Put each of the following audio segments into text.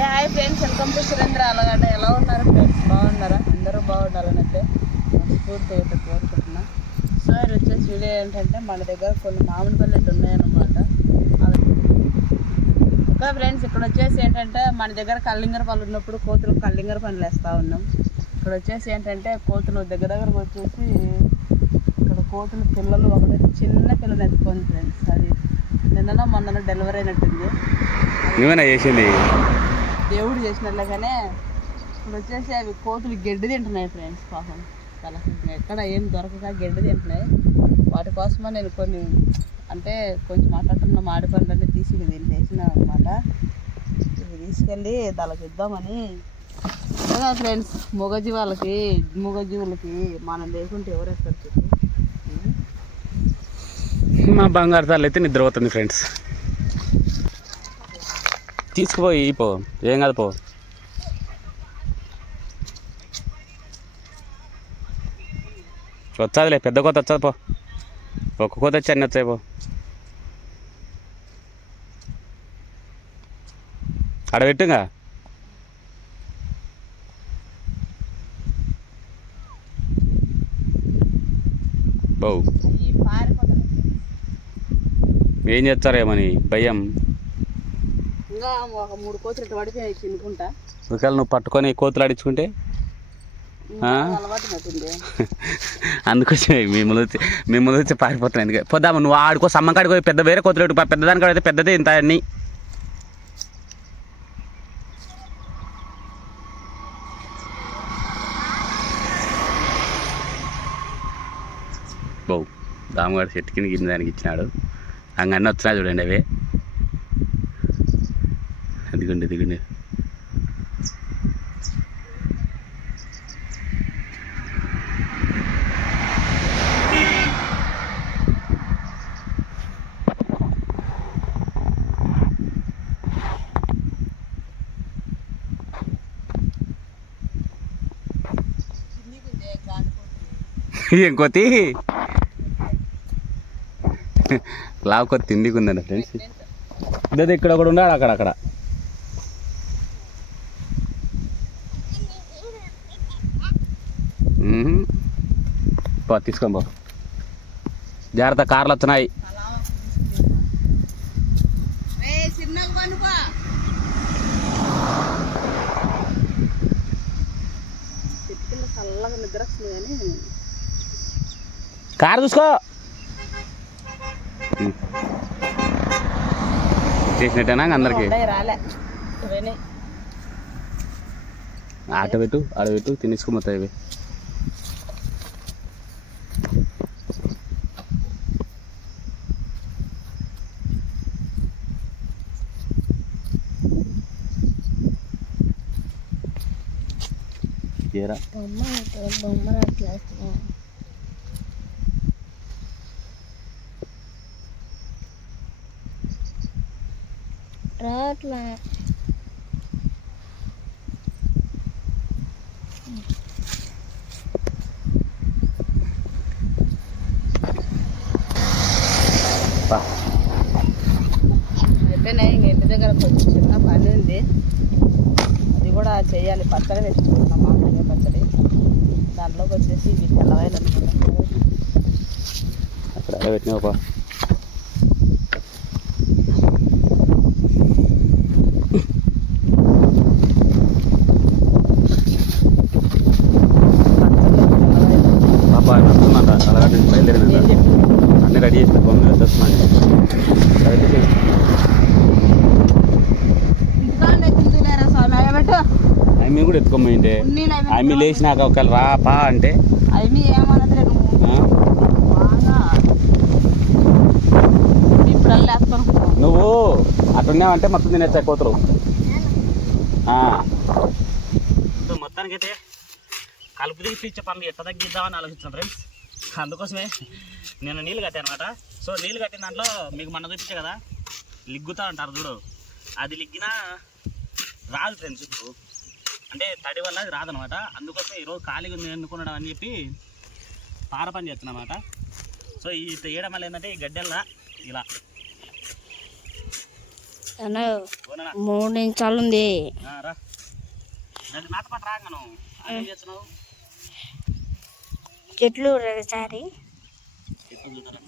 Hi friends, welcome to Surendra అలాగంటే ఎలా ఉన్నారు ఫ్రెండ్స్? బాగున్నారా? అందరూ బాగుండాలని అయితే మనస్ఫూర్తి అయితే కోరుకుంటున్నా. సో ఇది వచ్చేసి వీడియో ఏంటంటే మన దగ్గర కొన్ని మామిడి పళ్ళు అయితే ఉన్నాయన్నమాట. ఓకే ఫ్రెండ్స్, ఇక్కడ వచ్చేసి ఏంటంటే మన దగ్గర కల్లింగర పళ్ళు ఉన్నప్పుడు కోతులు కల్లింగర పనులు వేస్తూ ఉన్నాం. ఇక్కడ వచ్చేసి ఏంటంటే కోతులు దగ్గరకు వచ్చేసి ఇక్కడ కోతులు పిల్లలు ఒకటి చిన్న పిల్లలు ఎత్తుకోండి ఫ్రెండ్స్. అది నిన్న మొన్న డెలివరీ అయినట్టుంది. నువ్వేనా చేసింది? దేవుడు చేసినట్లుగానే ఇప్పుడు వచ్చేసి అవి కోతులు గడ్డి తింటున్నాయి ఫ్రెండ్స్. పాపం చాలా ఎక్కడ ఏం దొరకక గడ్డి తింటున్నాయి. వాటి కోసమే నేను కొన్ని అంటే కొంచెం మాట్లాడుతున్న మాడి పండ్లన్నీ తీసి దీన్ని వేసినాను అనమాట. ఇవి తీసుకెళ్ళి దానికి ఇద్దామని ఫ్రెండ్స్. మూగజీవులకి మనం లేకుంటే ఎవరు వేస్తారు చెప్పు? మా బంగారు తల్లి అయితే నిద్రపోతుంది ఫ్రెండ్స్. తీసుకుపోయి పో, ఏం కాదు పో. వచ్చాదిలే, పెద్ద కోత వచ్చాది పో. ఒక్క కోత వచ్చి అన్నీ వచ్చాయి పో. ఆడబెట్టుగా బౌ ఏం చేస్తారేమని భయం. ఇంకా ఒక 3 కోతులు ఇట్లా పడిపోయాయి తినుకుంటా. ఒకవేళ నువ్వు పట్టుకొని కోతులు ఆడించుకుంటే అందుకోసమే మిమ్మల్ని వచ్చి పారిపోతున్నాయి. ఎందుకంటే పోదాము, నువ్వు ఆడుకో సమ్మకాడికి పోయి పెద్ద వేరే కోతులు పెద్దదాని కాడ అయితే పెద్దదే ఇంత అన్నీ. బావు దామగాడు చెట్టు కింద గిన్నె దానికి ఇచ్చినాడు. అంగన్నీ వచ్చినా చూడండి అవే. దిగండి దిగండి. ఏం కొత్తి లావు కొత్తి తిండికి ఉందండి ఫ్రెండ్స్. ఇదే ఇక్కడ ఒకడు ఉన్నాడు, అక్కడక్కడ. పో తీసుకొని పో, జాగ్రత్త, కార్లు వచ్చినాయి. కారు చూసుకో. చేసినట్టేనా అందరికి? ఆడబెట్టు తినేసుకోమతాయి ఇవి. రాట్లా అయితేనే ఇంటి దగ్గర కొంచెం చిన్న పని ఉంది, అది కూడా చేయాలి. పచ్చడి తెచ్చుకుంటున్నాం, మామిడికాయ పచ్చడి. దాంట్లోకి వచ్చేసి ఇవి తెల్లవాయలు అనుకుంటాం. అక్కడ పెట్టినావా? అలాగే బయలుదేరిన అన్నీ రెడీ చేస్తే బాగుంది. వచ్చేస్తున్నాను. అమ్మి కూడా ఎత్తుకోమంటే అమ్మి లేచినాక ఒకవేళ రాపా అంటే నువ్వు అట్టున్నావంటే మొత్తం తినేచ్చా కోతురు. మొత్తానికి అయితే కలుపు తీపిచ్చే పనులు ఎట్లా తగ్గిద్దామని ఆలోచిస్తున్నాను ఫ్రెండ్స్. అందుకోసమే నేను నీళ్ళు కట్టాను అనమాట. సో నీళ్ళు కట్టిన దాంట్లో మీకు మొన్న చూపించే కదా లిగ్గుతా అంటారు చూడు, అది లిగ్గినా రాదు ఫ్రెండ్స్. ఇప్పుడు అంటే తడి వల్ల అది రాదనమాట. అందుకోసం ఈరోజు ఖాళీగా ఉంది ఎన్నుకున్నాడు అని చెప్పి పార పని చేస్తున్నా అనమాట. సో ఈ వేయడం వల్ల ఏంటంటే ఈ గడ్డెల్లా ఇలా అన్నా ఓనా 3 నిమిషాలు ఉంది. రా నాతో పాటు రాగాను ఏం చేస్తున్నావు చెట్లు ఒకసారి చెట్లు చూద్దాం.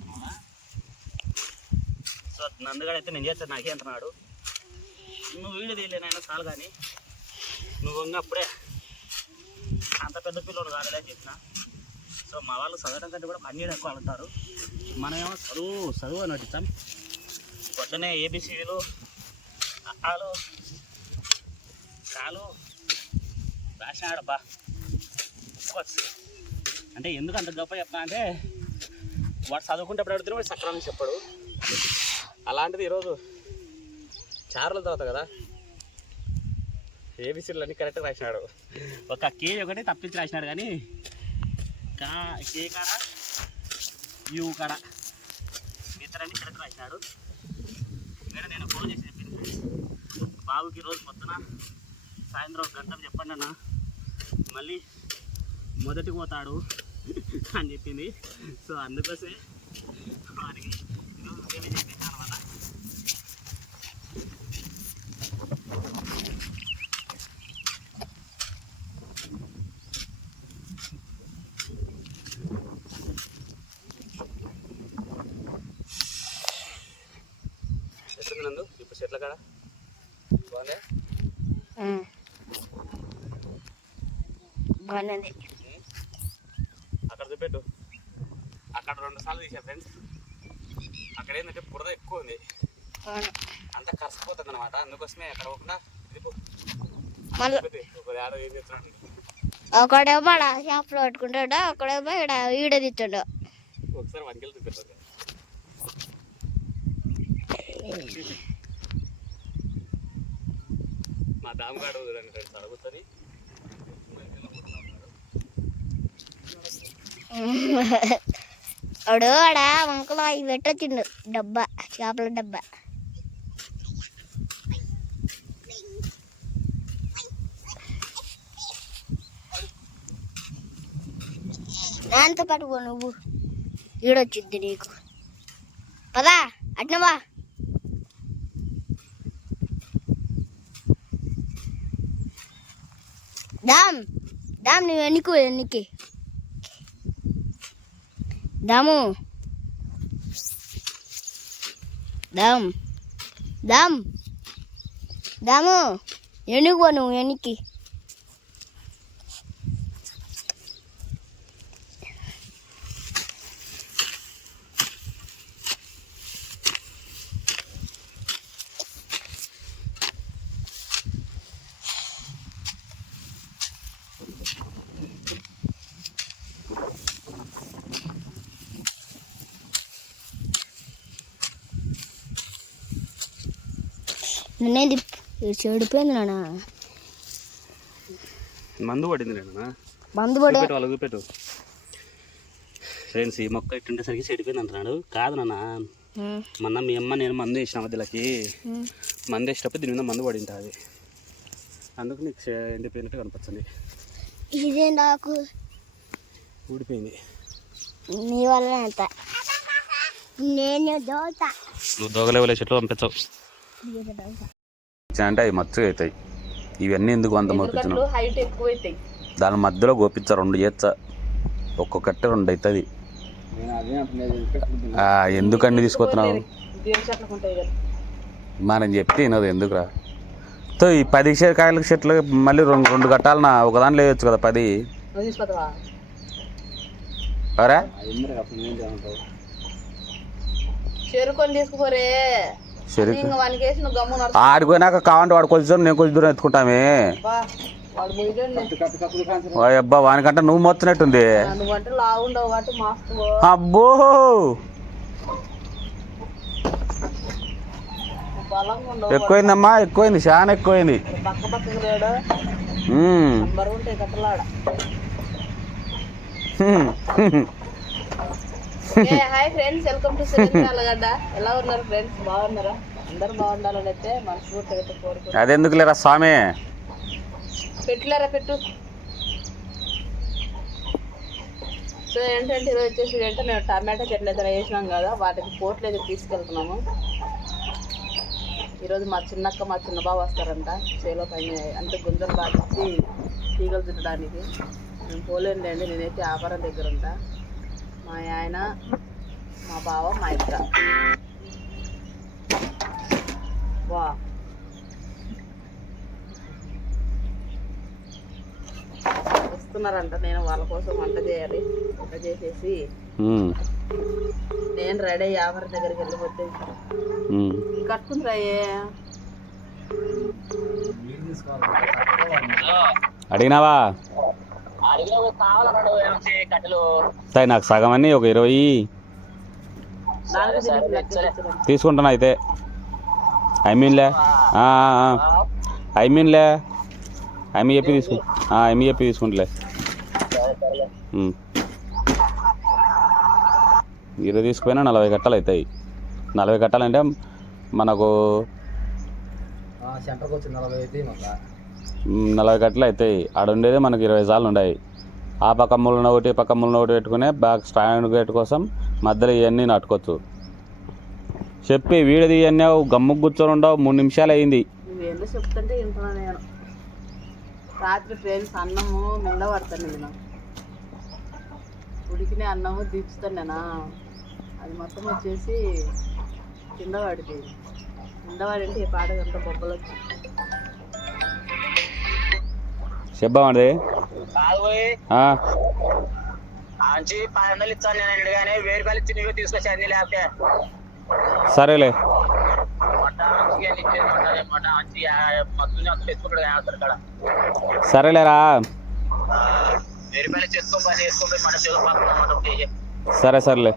సో నందుగాడు అయితే నేను చేస్తాను నాకే అంటున్నాడు. నువ్వు వీడియో తీయలేనైనా చాలు కానీ నువ్వు ఇంకా అప్పుడే అంత పెద్ద పిల్లలు కాలేదని చెప్పిన. సో మా వాళ్ళు చదవడం కంటే కూడా పని చేయడం ఎక్కువ అంటారు. మనమేమో చదువు అని పట్టించాం. పొద్దునే ఏబిసిడీలు ఆలు చాలు రాసినాడబ్బా. అంటే ఎందుకు అంత గొప్ప చెప్తా అంటే వాడు చదువుకుంటేప్పుడు అడుగుతున్నా వాడు సక్రమంగా చెప్పాడు. అలాంటిది ఈరోజు చారుల తర్వాత కదా ఏబిసిడీలు అన్నీ కరెక్ట్గా రాసినాడు. ఒక కే ఒకటి తప్పించి రాసినాడు కానీ కే కాడ యూ కాడ ఇతరన్నీ కరెక్ట్ రాసినాడు. నేను ఫోన్ చేసి చెప్పింది బాబుకి రోజు పొద్దున సాయంత్రం 1 గంట చెప్పండి అన్న మళ్ళీ మొదటికి పోతాడు అని చెప్పింది. సో అందుకోసమే వారికి ఈరోజు మేమే చేపించాను అనమాట. ఎట్లుంది నందు ఇప్పుడు చెట్ల కాడ బాగుంది. బాగున్నది. అక్కడ చూపెట్టు. అక్కడ 2 సార్లు తీసా ఫ్రెండ్స్. అక్కడ ఏంటంటే బురద ఎక్కువ ఉంది, అంతా కరిసిపోతుంది అనమాట. అందుకోసమే అక్కడ ఒకటి ఆడ ఏం చేస్తున్నాడు ఒకడేమో షాప్లో పెట్టుకుంటాడు, ఒకడేమో ఇక్కడ వీడియో తీస్తాడు. ఒకసారి వంకెళ్ళి చూపెట్టాడు. మా దామగాడు చూడండి ఫ్రెండ్స్ అడుగుతుంది. వాడు ఆడ వంకలో అవి పెట్టొచ్చిండు డబ్బా, చేపల డబ్బా. దాంతో పాటు పో నువ్వు, ఈడొచ్చింది నీకు. పదా అట్నవా. దామ్ నువ్వు ఎన్నికి దాము దాము ఎన్నుకో నువ్వు ఎన్నికి. నేనేది చెడిపోయింది నాన్న, మందు పడింది నాన్న. మందు పడి వాళ్ళకి చూపెట్టు ఫ్రెండ్స్. ఈ మొక్క ఇట్టుండేసరికి చెడిపోయింది అంటున్నాడు. కాదు నాన్న, మొన్న మీ అమ్మ నేను మందు వేసిన మధ్యలోకి మందు వేసేటప్పుడు దీని మీద మందు పడి ఉంటుంది, అందుకు నీకు ఎండిపోయినట్టు కనిపించింది. ఇదే నాకు ఊడిపోయింది నీ వల్ల అంత. నేను దోత నువ్వు దోగలేవలే చెట్లు పంపించావు అంటే అవి మచ్చగా అవుతాయి. ఇవన్నీ ఎందుకు అంత మోపించను, హైట్ ఎక్కువ అవుతాయి. దాని మధ్యలో గోపించా 2 చేచ్చ, ఒక్కొక్కటి 2 అవుతుంది. ఎందుకన్నీ తీసుకొస్తున్నావు మనం చెప్తే వినదు ఎందుకురా. ఈ 10 కాయల చెట్లు మళ్ళీ 2 కట్టాలన్నా, ఒక దాంట్లో వేయచ్చు కదా 10. అరే చెరుకొని తీసుకుపోరే. ఆడిపోయినాక కావంటే వాడు కొంచెం నేను కొంచెం దూరం ఎత్తుకుంటామే. అబ్బా వానికంటే నువ్వు మొత్తున్నట్టుంది. అబ్బో ఎక్కువైందమ్మా, ఎక్కువైంది, చాలా ఎక్కువైంది. హాయ్ ఫ్రెండ్స్, వెల్కమ్ టు సురేంద్రగడ్డ. ఎలా ఉన్నారు ఫ్రెండ్స్? బాగున్నారా? అందరూ బాగుండాలని అయితే మనస్ఫూర్తిగా అయితే కోరుకుంటున్నాను. అదెందుకు లేరా స్వామి, పెట్టులేరా పెట్టు. సో ఏంటంటే ఈరోజు వచ్చేసి మేము టమాటా చెట్లు అయితే వేసినాం కదా, వాటికి పోట్లు అయితే తీసుకెళ్తున్నాము. ఈరోజు మా చిన్నక్క మా చిన్న బావ వస్తారంట చేలో పైన అంటే గుంజలు బాధించి తీగలు చుట్టడానికి. నేను పోలేనులేండి, నేనైతే వ్యాపారం దగ్గర ఉంటా. మా ఆయన, మా బావ, మా ఇక్క. వా వస్తున్నారంట. నేను వాళ్ళ కోసం వంట చేయాలి. వంట చేసేసి నేను రెడీ అయ్యి వ్యాపారం దగ్గరికి వెళ్ళిపోతే కట్టుకుని రాయే. అడిగినావా? సరే నాకు సగం అన్నీ ఒక 20 తీసుకుంటాను అయితే. ఐ మీన్లే చెప్పి తీసుకుంటలే. 20 తీసుకుపోయినా 40 కట్టలు అవుతాయి. 40 కట్టాలంటే మనకు 40 కట్టలు అవుతాయి. ఆడ ఉండేది మనకు 20 సార్లు ఉన్నాయి. ఆ పక్క మూలన ఒకటి పక్క మూలన ఒకటి పెట్టుకునే బ్యాక్ స్టాండ్ గేట్ కోసం మధ్యలో ఇవన్నీ నాటుకోవచ్చు. చెప్పి వీడిది ఇవన్నీ గమ్ముకు కూర్చొని ఉండవు. 3 నిమిషాలు అయింది. నువ్వేందో చెప్తుంటే వింటున్నా నేను. రాత్రి ఫ్రెండ్స్ అన్నము మింద పడతాను నేను. ఉడికిన అన్నము దించుతాను నేను. అది మొత్తం వచ్చేసి కింద పడిపోయింది. కింద పడింటే ఈ పాటకంతా బొబ్బలు వచ్చి చెప్పామండి. మంచి 500 ఇచ్చాను నేను కానీ 1000 రూపాయలు ఇచ్చి నువ్వే తీసుకొచ్చి అన్ని లేకపోతే సరేలే. సరేలేరా. 1000 రూపాయలు చేసుకో పని చేసుకో మన చేతులు సరే సరేలే.